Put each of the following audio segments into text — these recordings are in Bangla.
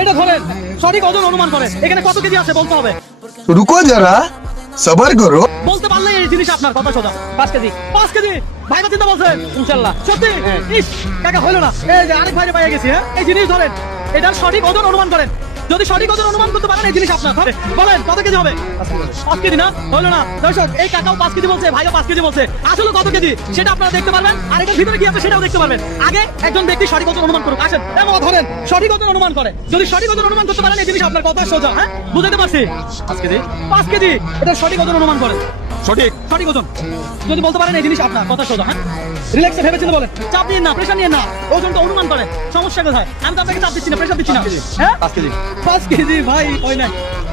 এটা ধরেন, সঠিক ওজন অনুমান করেন। এখানে কত কেজি আছে বলতে হবে। रुको जरा सबर करो। বলতে পারলে এই জিনিস আপনার কথা সোজা। 5 কেজি। 5 কেজি ভাইবা চিন্তা বলছেন ইনশাআল্লাহ সত্যি। ইস কাকা হইলো না। এই যে আরেক ভাইরে পাইয়া গেছি। হ্যাঁ এই জিনিস ধরেন, এটার সঠিক ওজন অনুমান করেন। যদি সঠিক ওজন অনুমান করতে পারেন এই জিনিস আপনার। বলেন কত কেজি হবে? 5 কেজি না? হইলো না দর্শক, এই কাকাও 5 কেজি বলছে, ভাইও 5 কেজি বলছে। আসলে কত কেজি সেটা আপনারা দেখতে পারবেন, আর এটার ভিতরে কি আছে সেটাও দেখতে পারবেন। আগে একজন ব্যক্তি সঠিক ওজন অনুমান করুক। আসেন এমন ধরেন সঠিক ওজন অনুমান করে। যদি সঠিক ওজন অনুমান করতে পারেন এই জিনিস আপনার কথা সোজা। হ্যাঁ বুঝাতে পারছি? 5 কেজি। 5 কেজি এটা সঠিক ওজন অনুমান করেন। সঠিক ওজন যদি বলতে পারেন এই জিনিস আপনার কথা সোজা। হ্যাঁ রিল্যাক্সে ভেবেছিল বলেন, চাপ নিয়ে না, প্রেশার নিয়ে না, ওজনটা অনুমান করেন। সমস্যা কোথায়? আমি তো আপনাকে চাপ দিচ্ছি না, প্রেশার দিচ্ছি না। হ্যাঁ 5 কেজি। 5 কেজি ভাই হয় নাই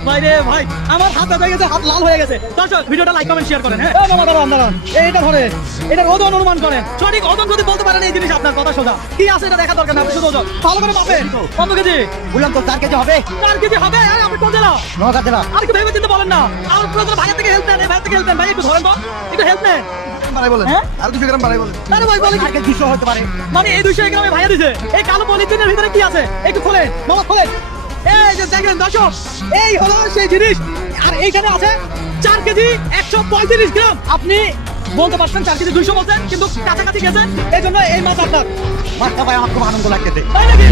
ভাই রে ভাই, আমার হাত হয়ে গেছে, হাত লাল হয়ে গেছে। দর্শক ভিডিওটা লাইক কমেন্ট শেয়ার করেন। হ্যাঁ মামা দাঁড়ান, এইটা ধরেন, এটার ওজন অনুমান করেন। সঠিক ওজন যদি বলতে পারেন এই জিনিস আপনার কথা সোজা। কি আছে এটা দেখা দরকার না, আপনি শুধু ওজন ভালো করে মাপেন। কত কেজি বললাম তো? 4 কেজি হবে। 4 কেজি হবে। আরে আপনি কোন জেলা? নওগাঁ জেলা। আর কি ভেবে চিন্তে বলেন না, আর প্রয়োজন ভাই থেকে হেল্প নেন, ভাই থেকে হেল্প নেন। ভাই একটু ধরেন তো, একটু হেল্প নেন। বাড়াই বলেন। হ্যাঁ আর 200 গ্রাম বাড়াই বলেন। আরে ভাই বলেন আর 200 হতে পারে। মানে এই 200 গ্রামে ভাইয়া দিছে। এই কালো পলিথিনের ভিতরে কি আছে একটু খোলেন মামা, খোলেন। এই যে দেখেন দর্শক, এই হলো সেই জিনিস। আর এইখানে আছে 4 কেজি 135 গ্রাম। আপনি বলতে পারছেন 4 কেজি 200 বলছেন, কিন্তু কাছাকাছি গেছেন। এই জন্য এই মাছ আপনার। মাছটা ভাই আমার খুব আনন্দ লাগতেছে। তাই নাকি?